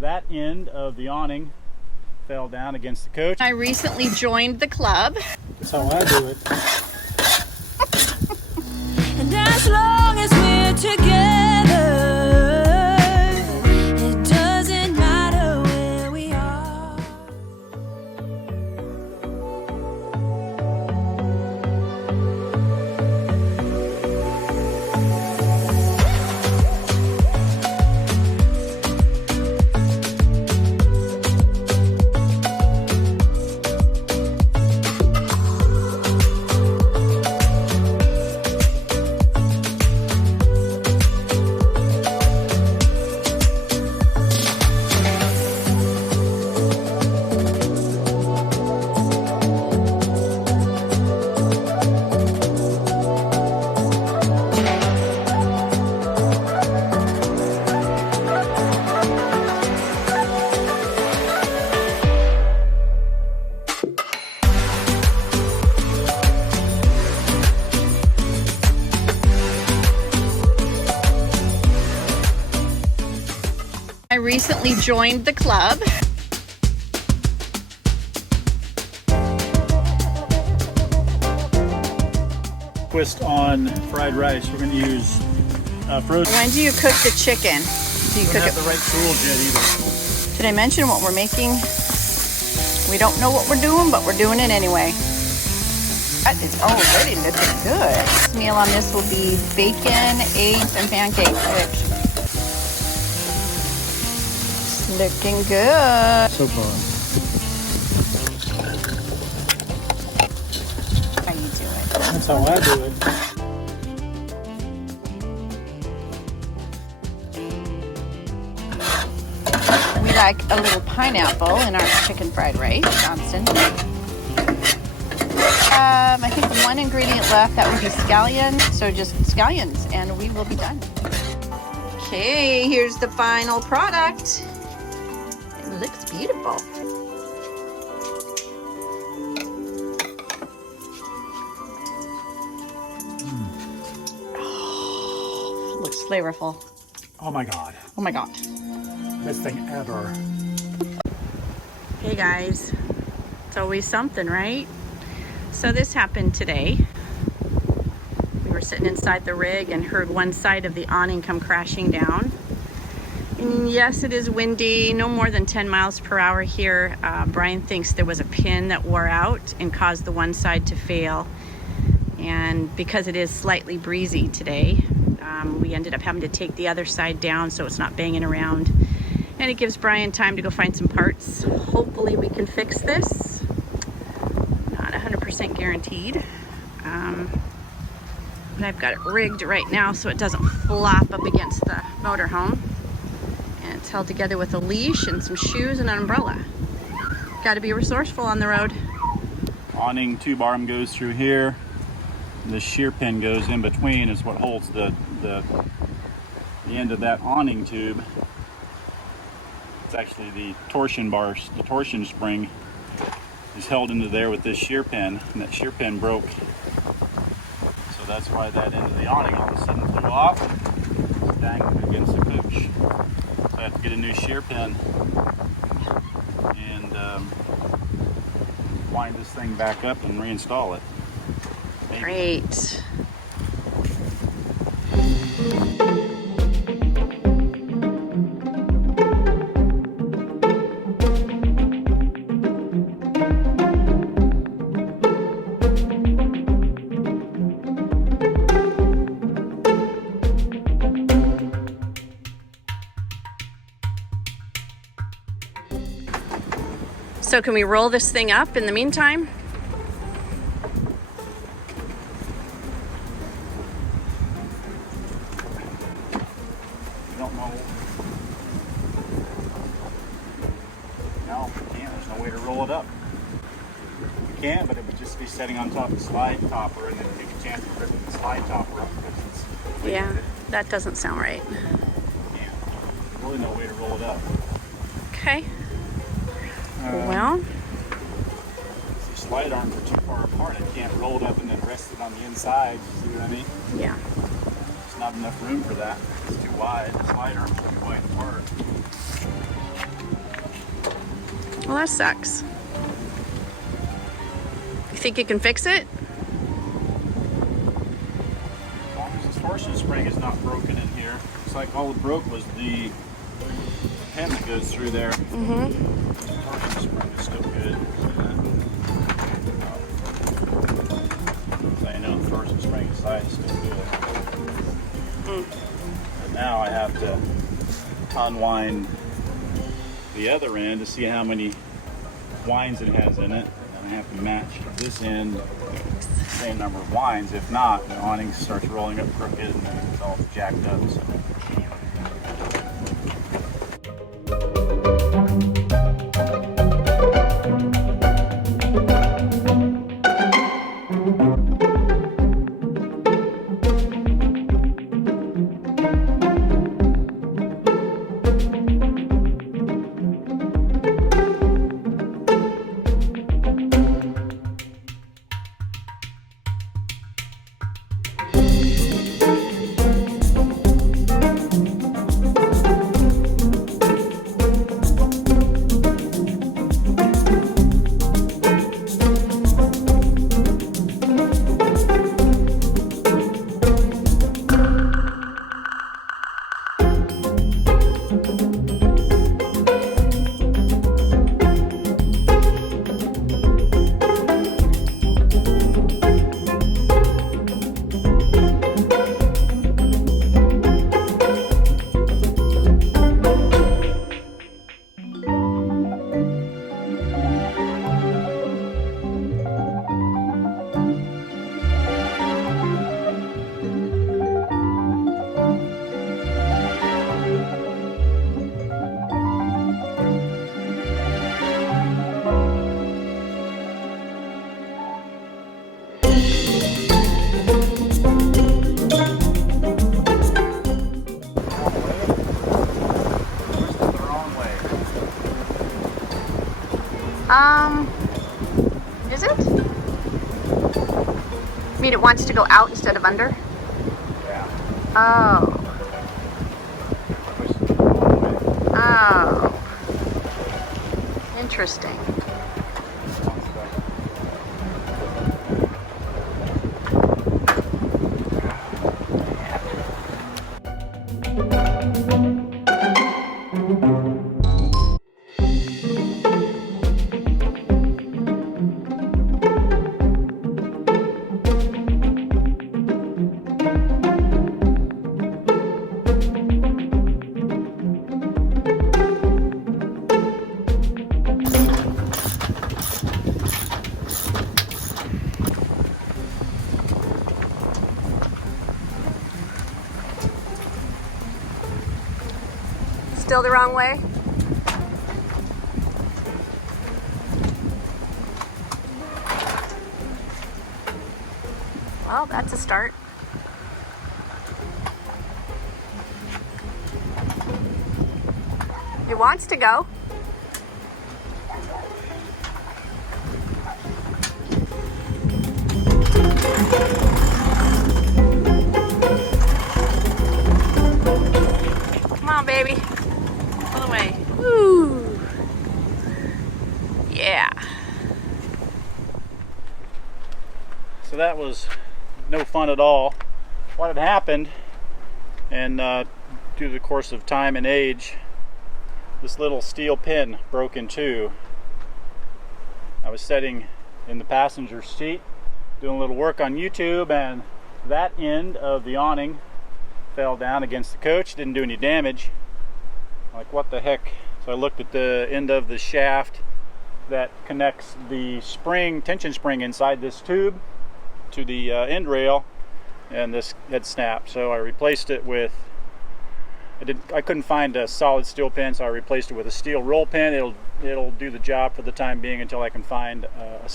that end of the awning fell down against the coach. I recently joined the club. That's how I do it. And as long as we're together, it doesn't matter where we are. I recently joined the club. Twist on fried rice. We're going to use frozen. When do you cook the chicken? Do you Don't cook have it? the right tools yet either. Did I mention what we're making? We don't know what we're doing, but we're doing it anyway. That is already looking good. This meal on this will be bacon, eggs, and pancakes. It's looking good. So far. How you do it? That's how I do it. We like a little pineapple in our chicken fried rice, Johnston. I think one ingredient left, that would be scallions. So just scallions and we will be done. Okay, here's the final product. It looks beautiful. Oh, looks flavorful. Oh my God. Oh my God. Best thing ever. Hey guys, it's always something, right? So this happened today. We were sitting inside the rig and heard one side of the awning come crashing down. And yes, it is windy, no more than 10 miles per hour here. Brian thinks there was a pin that wore out and caused the one side to fail. And because it is slightly breezy today, we ended up having to take the other side down so it's not banging around. And it gives Brian time to go find some parts. Hopefully we can fix this. Not 100% guaranteed. But I've got it rigged right now so it doesn't flop up against the motorhome. And it's held together with a leash and some shoes and an umbrella. Got to be resourceful on the road. Awning tube arm goes through here. The shear pin goes in between, is what holds the end of that awning tube. It's actually the torsion bar, the torsion spring is held into there with this shear pin, and that shear pin broke. So that's why that end of the awning all of a sudden flew off. It's dangling against the coach. So I have to get a new shear pin and wind this thing back up and reinstall it. Maybe. Great. So can we roll this thing up in the meantime? You don't know. No, you can't. There's no way to roll it up. You can, but it would just be sitting on top of the slide topper, and then take a chance of ripping the slide topper up because it's Yeah, that doesn't sound right. Yeah, really no way to roll it up. Okay. Well, The slide arms are too far apart. I can't roll it up and then rest it on the inside. You see what I mean? yeah. There's not enough room for that. It's too wide. The slide arms are too wide apart. Well, that sucks. You think you can fix it? As long as the torsion spring is not broken in here. Looks like all it broke was the pin that goes through there. The torsion spring is still good. So I know the torsion spring inside is still good. But now I have to unwind the other end to see how many winds it has in it. And I have to match this end the same number of winds. If not, the awning starts rolling up crooked and then it's all jacked up. So. Is it? I mean, it wants to go out instead of under? Yeah. Oh. Oh. Interesting. Still the wrong way? Well, that's a start. It wants to go. Come on, baby. All the way. Woo! Yeah. So that was no fun at all. What had happened, and due to the course of time and age, this little steel pin broke in two. I was sitting in the passenger seat doing a little work on YouTube, and that end of the awning fell down against the coach. Didn't do any damage. Like, what the heck? So I looked at the end of the shaft that connects the spring, tension spring inside this tube to the end rail, and this had snapped. So I replaced it with, I couldn't find a solid steel pin, so I replaced it with a steel roll pin. It'll do the job for the time being until I can find a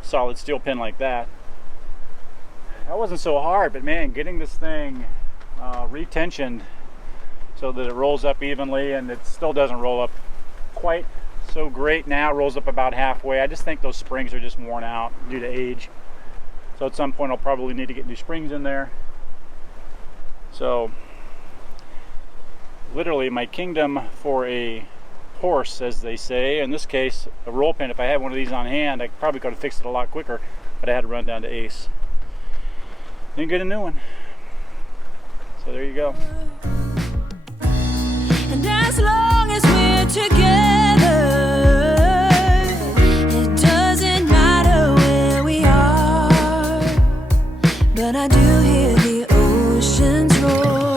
solid steel pin like that. That wasn't so hard, but man, getting this thing retensioned so that it rolls up evenly, and it still doesn't roll up quite so great now. It rolls up about halfway. I just think those springs are just worn out due to age. So at some point I'll probably need to get new springs in there. So literally my kingdom for a horse, as they say. In this case, a roll pin, if I had one of these on hand, I probably could have fixed it a lot quicker, but I had to run down to Ace and get a new one. So there you go. And as long as we're together, it doesn't matter where we are, but I do hear the oceans roar.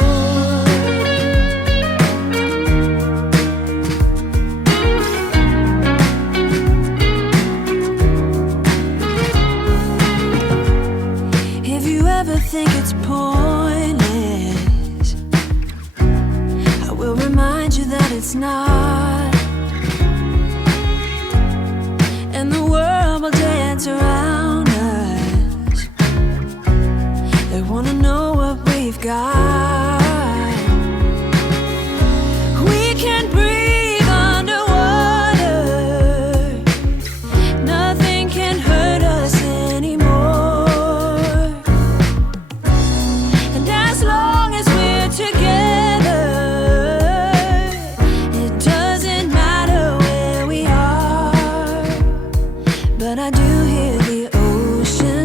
If you ever think it's pointless, I will remind you that it's not, and the world will dance around us. They wanna know what we've got. We can breathe underwater. Nothing can hurt us anymore. And as long as we're together, it doesn't matter where we are, but I do hear the ocean